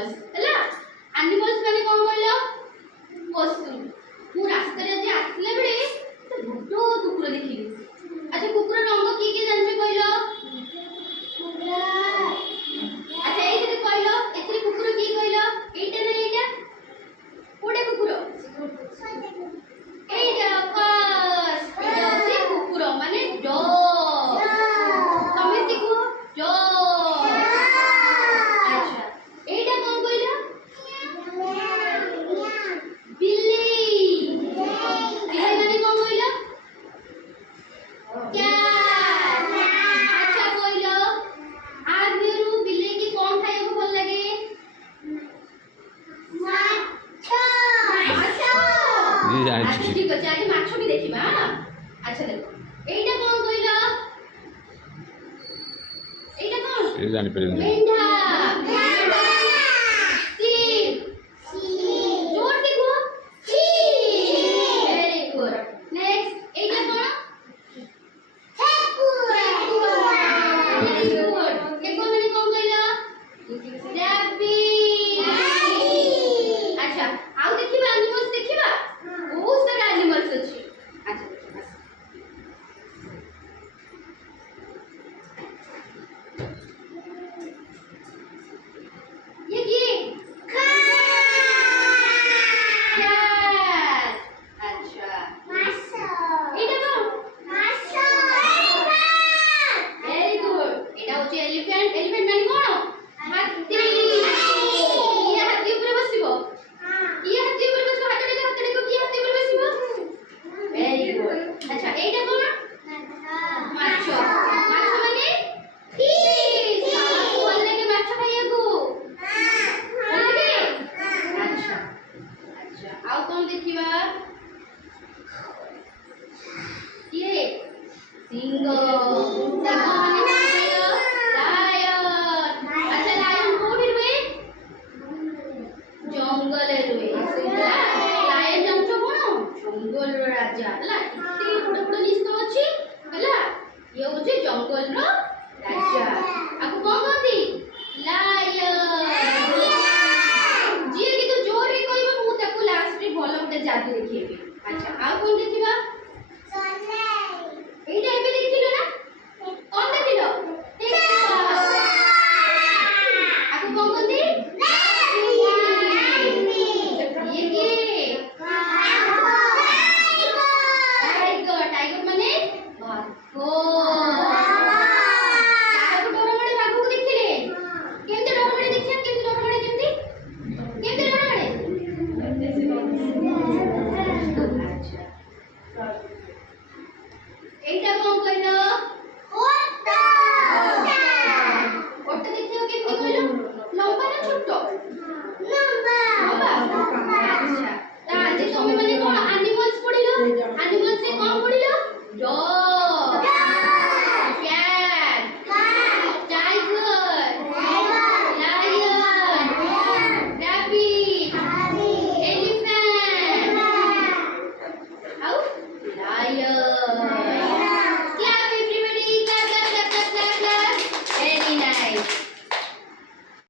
animals हला animals माने कोन कहलो पशु मु रास्ता रे जे आसले बेले तो बडो कुकुर देखिली अच्छा कुकुर रंग की जानछे कहलो कुकुर अच्छा एइथे कहलो एथि कुकुर की कहलो एइटा ना एइटा कोडे कुकुर एइटा फर्स्ट एइटा होची कुकुर माने डॉग तमे देखो डॉग अच्छा एइटा कोन कहलो बिल्ली बिल्ली माने कोन कहलो कैट अच्छा कहलो आदमीरु बिल्ली की कोन खाइयो को भल लागे अच्छा ठीक अछि आज माछ भी देखिबा अच्छा देखो एइटा कोन कहलो एइटा कोन से जानि परियो मेंढा जोर देखो वेरी गुड नेक्स्ट एइटा कोन वेरी गुड के कोन माने कोन कहलो रैबिट अच्छा आउ देखिबा एनिमल्स देखिबा बहुत सारा एनिमल्स अछि अच्छा देखिबा ये की कैट अच्छा एटा वेरी गुड एटा होची एलिफेंट एलिफेंट माने कोन हाथी ये हाथी ऊपर बसिबो ये हाथी ऊपर बसिबो हाथ देखो की हाथी ऊपर बसिबो वेरी गुड अच्छा एटा कोन माछ माछ माने फिश बोल ले के माछ खाइए को बोल ले अच्छा अच्छा आउ कोन देखिबा ये सिंह माने लायन अच्छा लायन कोठी रुए जंगल रुए लायन जंगल कोन जंगल रो राजा हला इते बड़ बड़ निस्तो अछि हला ये होचे जंगल रो राजा आपको कोन कहती लायन जी कि तो जोर रे कहबो मु ताको लास्ट रे भलो मते जादू देखिबे अच्छा आ कोन देखिबा एटा एबे देखिलो ना कोन देखिलो आपको कोन कहती ये की टाइगर माने बाघ ताको डर माने बाघ को देखिले केमते डर माने देखिया केमते डर माने केमते डर माने अच्छा एटा कोन कहलो